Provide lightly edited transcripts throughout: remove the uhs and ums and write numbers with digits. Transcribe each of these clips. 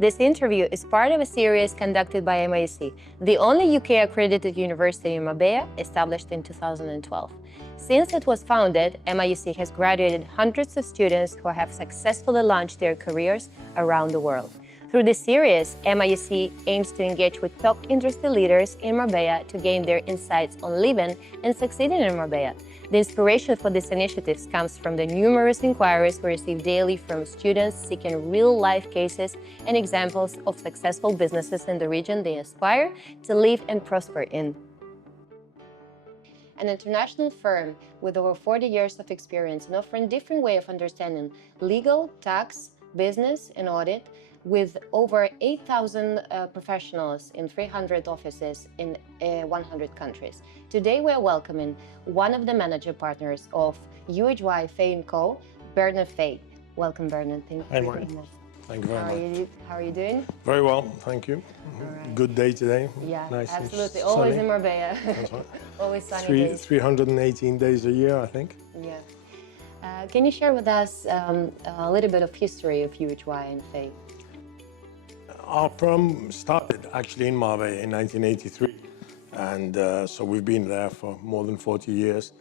This interview is part of a series conducted by MIUC, the only UK-accredited university in Marbella, established in 2012. Since it was founded, MIUC has graduated hundreds of students who have successfully launched their careers around the world. Through this series, MIUC aims to engage with top industry leaders in Marbella to gain their insights on living and succeeding in Marbella. The inspiration for these initiatives comes from the numerous inquiries we receive daily from students seeking real-life cases and examples of successful businesses in the region they aspire to live and prosper in. An international firm with over 40 years of experience and offering different way of understanding legal, tax, business, and audit, with over 8,000 professionals in 300 offices in 100 countries. Today we are welcoming one of the manager partners of UK-accredited Co., Bernard Fay. Welcome, Bernard. Thank you. Hi, Martin. Thank you very much. How are you doing? Very well, thank you. Right. Good day today. Yeah, nice absolutely. And Always sunny. in Marbella. That's right. Always sunny days. 318 days a year, I think. Yeah. Can you share with us a little bit of history of UK and Fay? Our firm started actually in Marbella in 1983, and so we've been there for more than 40 years.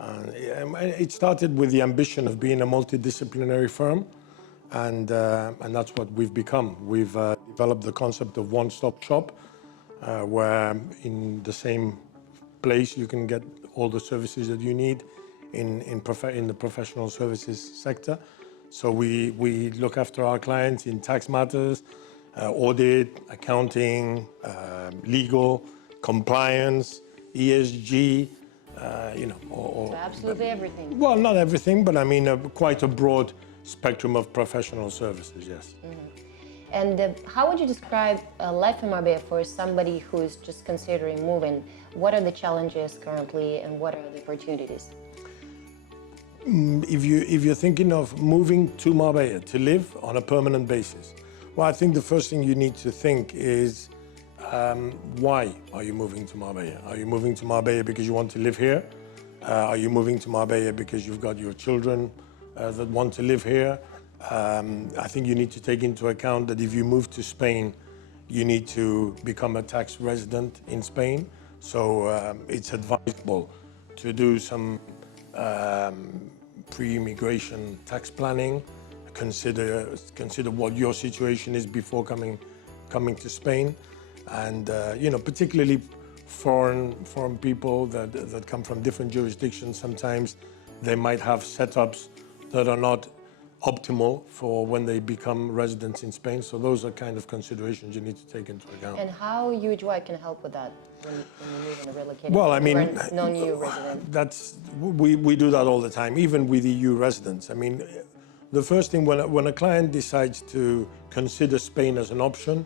It started with the ambition of being a multidisciplinary firm, and that's what we've become. We've developed the concept of one-stop shop, where in the same place you can get all the services that you need in the professional services sector. So we look after our clients in tax matters, audit, accounting, legal, compliance, ESG, So absolutely everything. Well, not everything, but I mean quite a broad spectrum of professional services, yes. Mm-hmm. And how would you describe life in Marbella for somebody who is just considering moving? What are the challenges currently and what are the opportunities? If you're thinking of moving to Marbella to live on a permanent basis, well, I think the first thing you need to think is why are you moving to Marbella? Are you moving to Marbella because you want to live here? Are you moving to Marbella because you've got your children that want to live here? I think you need to take into account that if you move to Spain, you need to become a tax resident in Spain. So it's advisable to do some pre-immigration tax planning. Consider what your situation is before coming to Spain, and particularly foreign people that come from different jurisdictions. Sometimes they might have setups that are not optimal for when they become residents in Spain. So those are kind of considerations you need to take into account. And how UK can help with that when you move in a relocated? Well, I mean, non-EU resident. We do that all the time, even with EU residents. I mean, the first thing when a client decides to consider Spain as an option,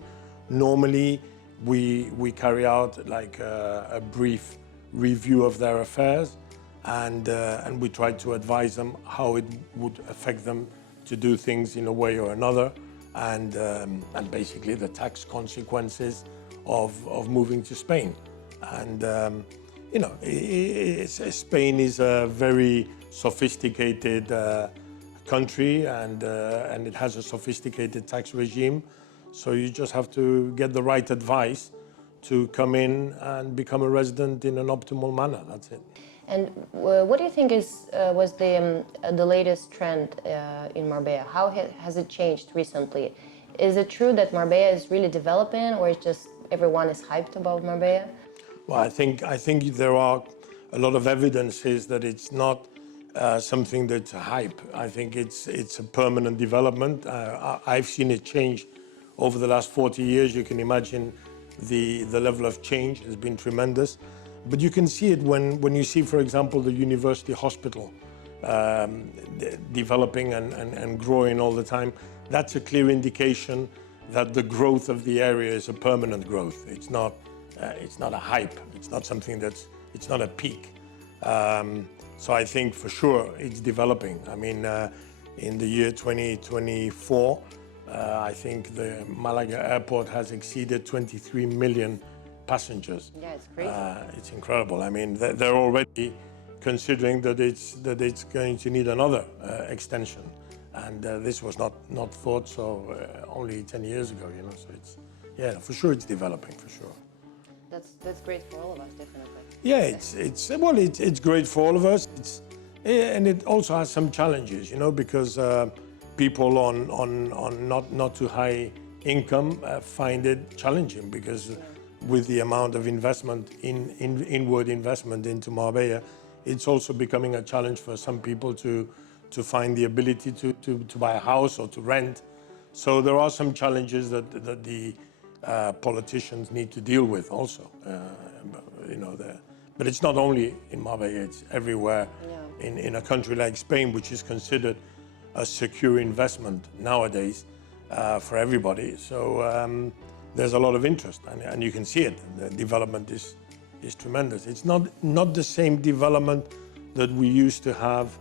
normally we carry out like a brief review of their affairs, and we try to advise them how it would affect them to do things in a way or another, and basically the tax consequences of moving to Spain. And Spain is a very sophisticated country, and it has a sophisticated tax regime. So you just have to get the right advice to come in and become a resident in an optimal manner. That's it. And what do you think was the latest trend in Marbella? How has it changed recently? Is it true that Marbella is really developing, or it's just everyone is hyped about Marbella? Well, I think there are a lot of evidences that it's not something that's a hype. I think it's a permanent development. I've seen it change over the last 40 years. You can imagine the level of change has been tremendous. But you can see it when you see, for example, the university hospital developing and growing all the time. That's a clear indication that the growth of the area is a permanent growth. It's not a hype. It's not something it's not a peak. So I think for sure it's developing. I mean, in the year 2024, I think the Malaga airport has exceeded 23 million passengers. Yeah, it's crazy. It's incredible. I mean, they're already considering that it's going to need another extension. and this was not thought so only 10 years ago, you know. So it's, yeah, for sure it's developing, for sure. That's great for all of us, definitely. Yeah, it's great for all of us. And it also has some challenges, you know, because people on not too high income find it challenging, because with the amount of investment inward investment into Marbella, it's also becoming a challenge for some people to find the ability to buy a house or to rent. So there are some challenges that the politicians need to deal with also, you know. But it's not only in Marbella, it's everywhere. In a country like Spain, which is considered a secure investment nowadays for everybody. So there's a lot of interest, and you can see it. The development is tremendous. It's not the same development that we used to have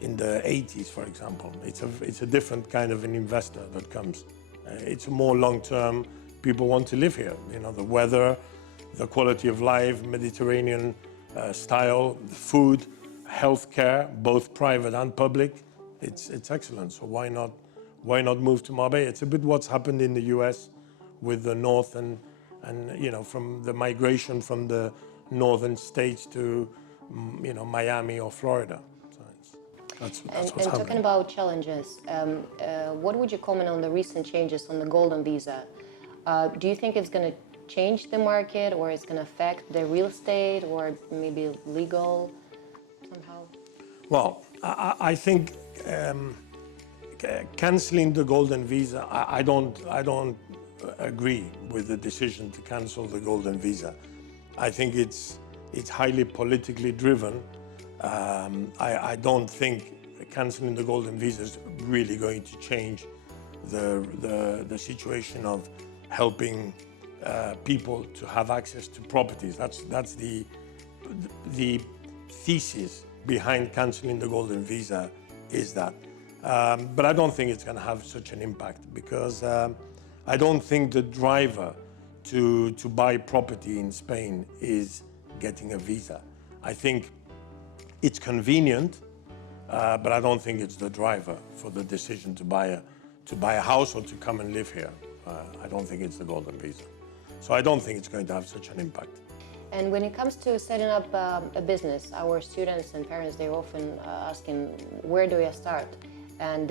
in the 80s, for example. It's a different kind of an investor that comes. It's more long-term. People want to live here. You know, the weather, the quality of life, Mediterranean style, the food, healthcare, both private and public. It's excellent. So why not move to Marbella? It's a bit what's happened in the US with the north and you know, from the migration from the northern states to, you know, Miami or Florida. So that's what's and happening. talking about challenges, what would you comment on the recent changes on the golden visa? Do you think it's going to change the market, or it's going to affect the real estate, or maybe legal somehow? Well, I think canceling the golden visa, I don't agree with the decision to cancel the golden visa. I think it's highly politically driven. I don't think canceling the golden visa is really going to change the situation of helping people to have access to properties. That's the thesis behind canceling the golden visa, is that. But I don't think it's going to have such an impact, because I don't think the driver to buy property in Spain is getting a visa. I think it's convenient, but I don't think it's the driver for the decision to buy a house or to come and live here. I don't think it's the golden visa. So I don't think it's going to have such an impact. And when it comes to setting up a business, our students and parents, they're often asking, where do I start? And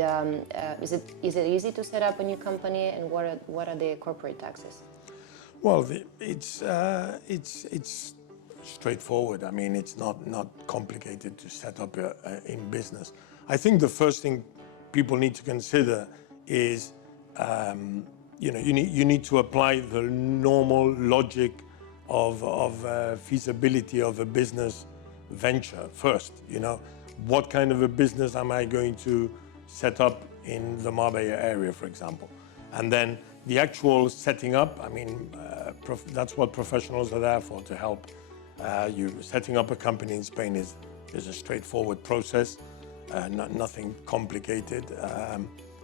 is it easy to set up a new company, and what are the corporate taxes? Well, it's straightforward. I mean, it's not complicated to set up in business. I think the first thing people need to consider is, you know, you need to apply the normal logic of feasibility of a business venture first. You know, what kind of a business am I going to set up in the Marbella area, for example? And then the actual setting up, I mean, that's what professionals are there for, to help. You setting up a company in Spain is a straightforward process, nothing complicated,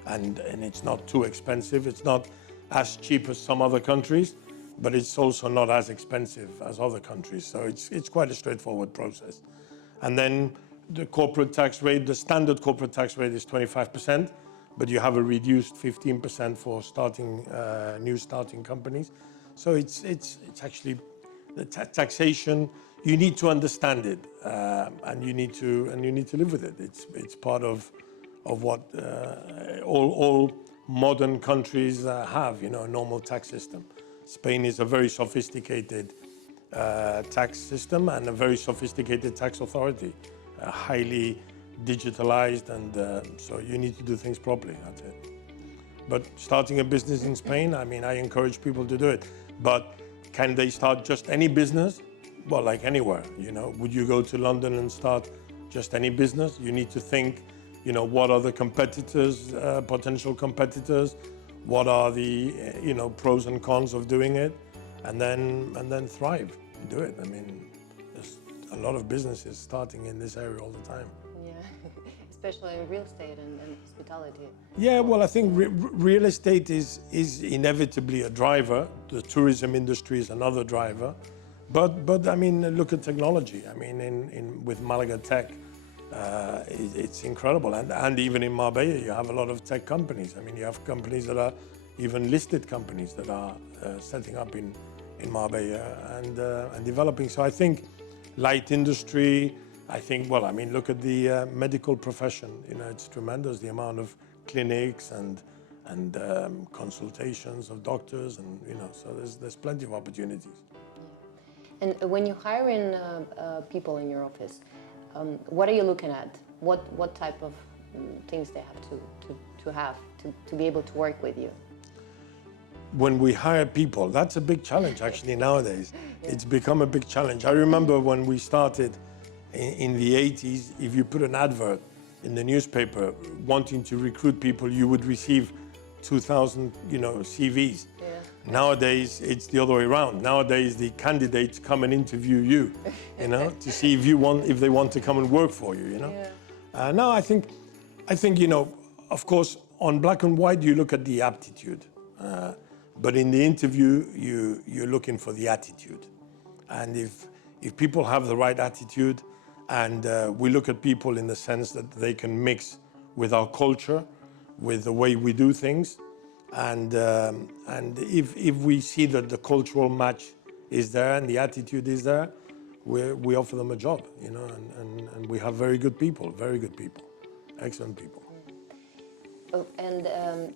and it's not too expensive. It's not as cheap as some other countries, but it's also not as expensive as other countries. So it's quite a straightforward process. And then the corporate tax rate, the standard corporate tax rate is 25%, but you have a reduced 15% for new starting companies. So it's actually the taxation. You need to understand it, and you need to live with it. It's part of what all modern countries have. You know, a normal tax system. Spain is a very sophisticated tax system and a very sophisticated tax authority, highly digitalized, and so you need to do things properly. That's it. But starting a business in Spain, I mean, I encourage people to do it. But can they start just any business? Well, like anywhere, you know. Would you go to London and start just any business? You need to think, you know, what are the competitors, potential competitors? What are the, you know, pros and cons of doing it? And then thrive, do it. I mean, there's a lot of businesses starting in this area all the time. Yeah, especially in real estate and hospitality. Yeah, well, I think real estate is inevitably a driver. The tourism industry is another driver. But I mean, look at technology. I mean, with Malaga Tech, it's incredible. And even in Marbella, you have a lot of tech companies. I mean, you have companies that are even listed companies that are setting up in Marbella and developing. So I think light industry, I think, well, I mean, look at the medical profession. You know, it's tremendous, the amount of clinics and consultations of doctors, and, you know, so there's plenty of opportunities. And when you hire in people in your office, what are you looking at? What type of things they have to be able to work with you? When we hire people, that's a big challenge actually nowadays. Yeah. It's become a big challenge. I remember when we started in the 80s, if you put an advert in the newspaper wanting to recruit people, you would receive 2,000, you know, CVs. Yeah. Nowadays, it's the other way around. Nowadays, the candidates come and interview you, you know, to see if they want to come and work for you, you know. Yeah. No, I think, you know, of course, on black and white, you look at the aptitude. But in the interview, you're looking for the attitude. And if people have the right attitude, and we look at people in the sense that they can mix with our culture, with the way we do things, and if we see that the cultural match is there and the attitude is there, we offer them a job, you know, and we have very good people, excellent people. And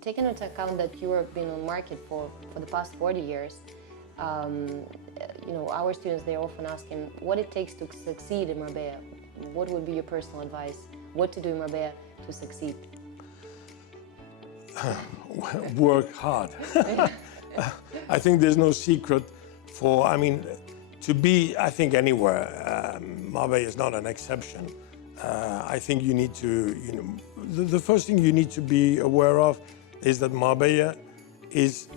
taking into account that you have been on market for the past 40 years, you know, our students, they're often asking what it takes to succeed in Marbella. What would be your personal advice? What to do in Marbella to succeed? Work hard. I think there's no secret for, I mean, to be, I think, anywhere. Marbella is not an exception. I think you need to, you know, the first thing you need to be aware of is that Marbella is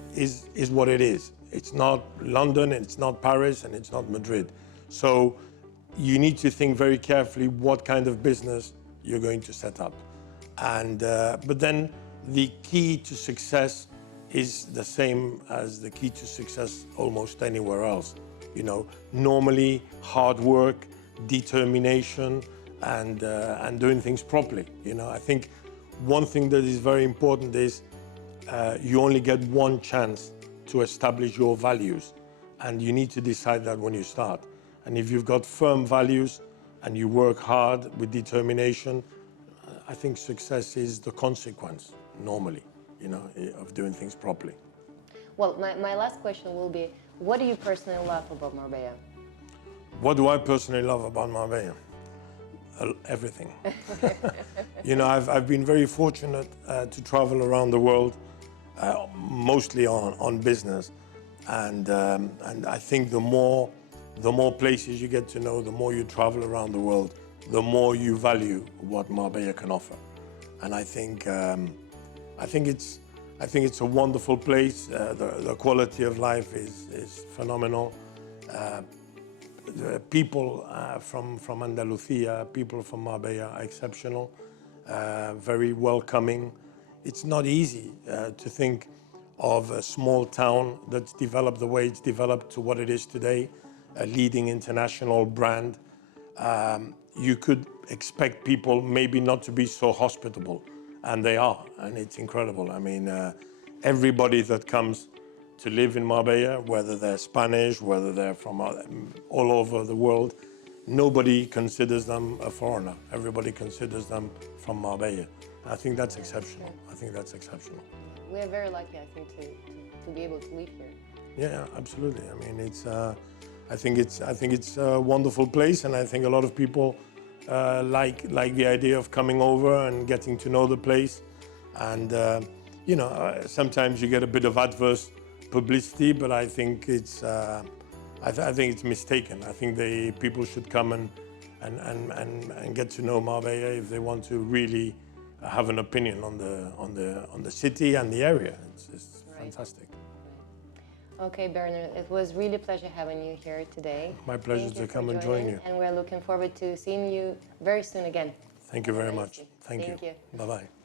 what it is. It's not London, it's not Paris, and it's not Madrid. So you need to think very carefully what kind of business you're going to set up. And, but then the key to success is the same as the key to success almost anywhere else. You know, normally hard work, determination, and doing things properly. You know, I think one thing that is very important is you only get one chance to establish your values, and you need to decide that when you start. And if you've got firm values and you work hard with determination, I think success is the consequence, normally, you know, of doing things properly. Well, my last question will be, what do you personally love about Marbella? What do I personally love about Marbella? Everything. You know, I've been very fortunate to travel around the world, mostly on business, and I think the more places you get to know, the more you travel around the world, the more you value what Marbella can offer. And I think it's a wonderful place. The quality of life is phenomenal. The people from Andalusia, people from Marbella are exceptional, very welcoming. It's not easy to think of a small town that's developed the way it's developed to what it is today, a leading international brand. You could expect people maybe not to be so hospitable, and they are, and it's incredible. I mean, everybody that comes to live in Marbella, whether they're Spanish, whether they're from all over the world, nobody considers them a foreigner. Everybody considers them from Marbella. I think that's exceptional. I think that's exceptional. We are very lucky, I think, to be able to live here. Yeah, absolutely. I mean, it's. I think it's a wonderful place, and I think a lot of people like the idea of coming over and getting to know the place. And you know, sometimes you get a bit of adverse publicity, but I think it's I think it's mistaken. I think people should come and get to know Marbella if they want to really have an opinion on the city and the area. It's right. Fantastic. Okay, Bernard, it was really a pleasure having you here today. My pleasure to come and join you. And we're looking forward to seeing you very soon again. Thank you very much. Thank you. Bye-bye.